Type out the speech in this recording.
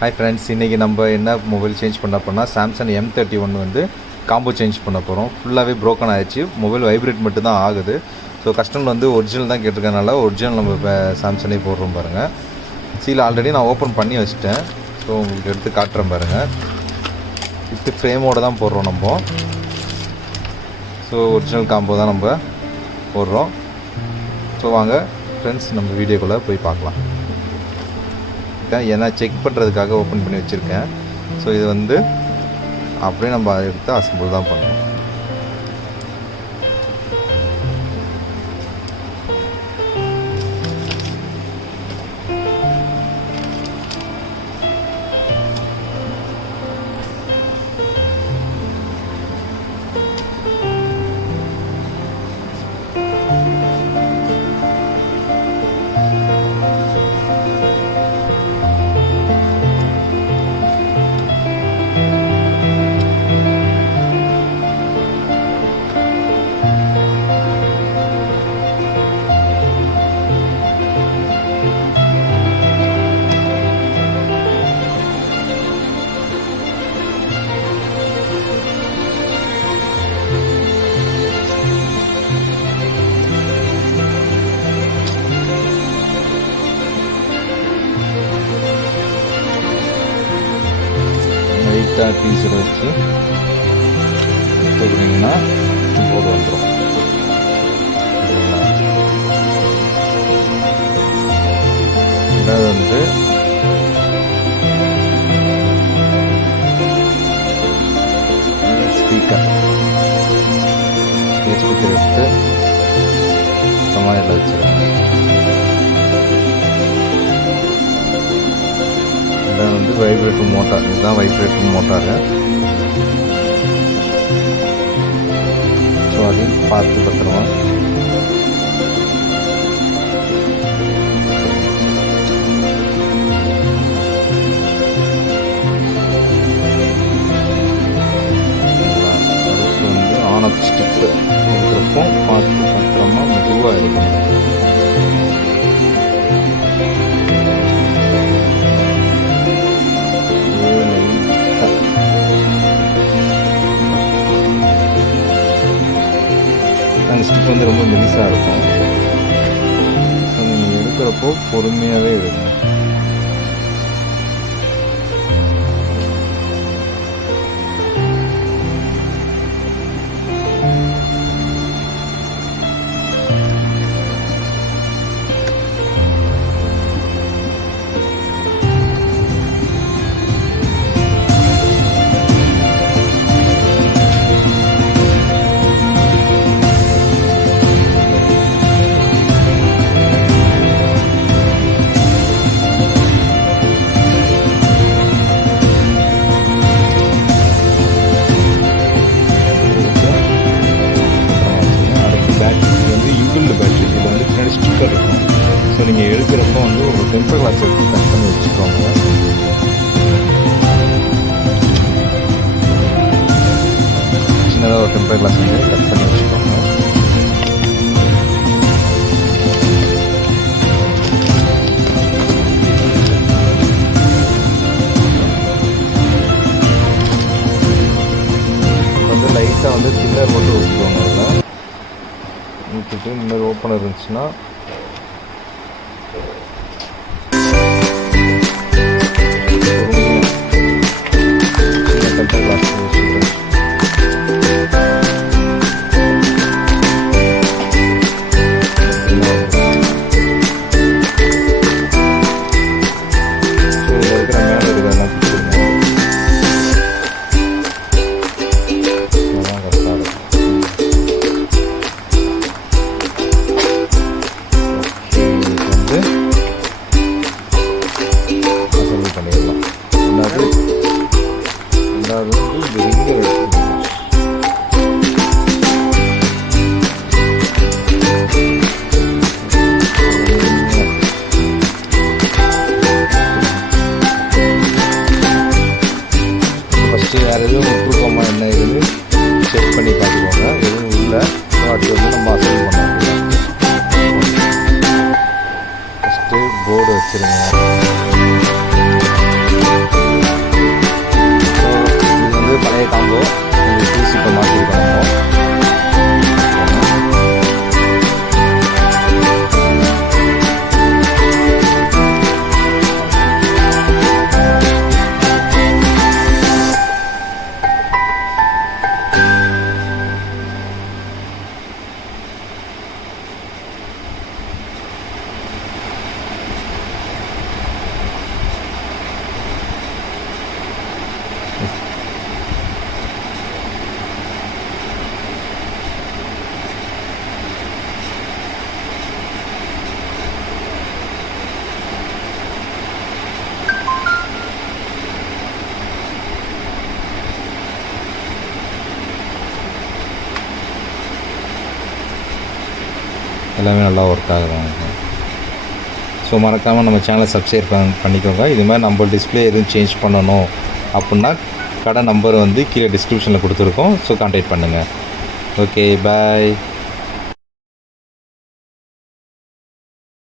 Hi friends, இன்றைக்கி நம்ம என்ன மொபைல் சேஞ்ச் பண்ண போனால் சாம்சங் M31 வந்து காம்போ சேஞ்ச் பண்ண போகிறோம். ஃபுல்லாகவே ப்ரோக்கன் ஆகிடுச்சு. மொபைல் வைப்ரேட் மட்டும் தான் ஆகுது. ஸோ கஸ்டமர் வந்து ஒரிஜினல் தான் கேட்டிருக்கனால ஒரிஜினல் நம்ம இப்போ சாம்சங்கே போடுறோம் பாருங்கள். சீல் ஆல்ரெடி நான் ஓப்பன் பண்ணி வச்சுட்டேன். ஸோ உங்களுக்கு எடுத்து காட்டுறேன் பாருங்கள். வித் ஃப்ரேமோடு தான் போடுறோம் நம்ம. ஸோ ஒரிஜினல் காம்போ தான் நம்ம போடுறோம். ஸோ வாங்க ஃப்ரெண்ட்ஸ், நம்ம வீடியோக்குள்ளே போய் பார்க்கலாம். ஏன்னா செக் பண்ணுறதுக்காக ஓப்பன் பண்ணி வச்சுருக்கேன். ஸோ இது வந்து அப்படியே நம்ம எடுத்து அசம்பிள் தான் பண்ணுவோம். வெயிட்டாக பீஸில் வச்சு எடுத்துக்கிட்டிங்கன்னா போது வந்துடும். ரெண்டாவது வந்து ஸ்பீக்கர் எடுத்து சமாளியில் வச்சுருக்காங்க. இதான் வந்து வைப்ரேட்டர் மோட்டார். இதுதான் வைப்ரேட்டர் மோட்டாரு. ஸோ அதையும் பார்த்து பத்திரமா அதுக்கு வந்து ஆன் ஆஃப் ஸ்டிக்கு இருக்கிறப்போ பார்த்து பத்திரமா மெதுவாக இருக்கணும். அந்த ஸ்டிக் வந்து ரொம்ப மெலிசாக இருக்கும். ஸோ நீங்கள் எடுக்கிறப்போ பொறுமையாகவே எடுக்கணும். பேட்டரி இதில் வந்து பின்னாடி ஸ்டிக்கர் இருக்கும். ஸோ நீங்கள் எடுக்கிறப்போ வந்து ஒரு டெம்பர் கிளாஸ் எடுத்து கட் பண்ணி வச்சுக்கோங்க. சின்னதாக ஒரு டெம்பர் கிளாஸ் வந்து கட் பண்ணி வச்சுக்கோங்க. வந்து லைட்டாக வந்து தின்னர் மட்டும் வச்சுக்கோங்க. அதில் ஊற்றிட்டு இந்த மாதிரி ஓப்பனர் இருந்துச்சுன்னா பண்ணிடலாம். ரெண்டாவது வந்து இந்த ரிங்கர் எடுத்துக்கணும். ஃபஸ்ட்டு வேறு எதுவும் தூக்கமாக என்ன இதுன்னு செக் பண்ணி பார்த்துக்கோங்க. எதுவும் இல்லை அடுத்து வந்து நம்ம அசைன் பண்ண முடியும். ஃபஸ்ட்டு போர்டு வச்சுருங்க. எல்லாமே நல்லா ஒர்க் ஆகுறாங்க. ஸோ மறக்காமல் நம்ம சேனலை சப்ஸ்கிரைப் பண்ணிக்கோங்க. இது மாதிரி நம்ம டிஸ்பிளே எதுவும் சேஞ்ச் பண்ணணும் அப்படின்னா கடை நம்பர் வந்து கீழே டிஸ்கிரிப்ஷனில் கொடுத்துருக்கோம். ஸோ கான்டாக்ட் பண்ணுங்கள். ஓகே, பாய்.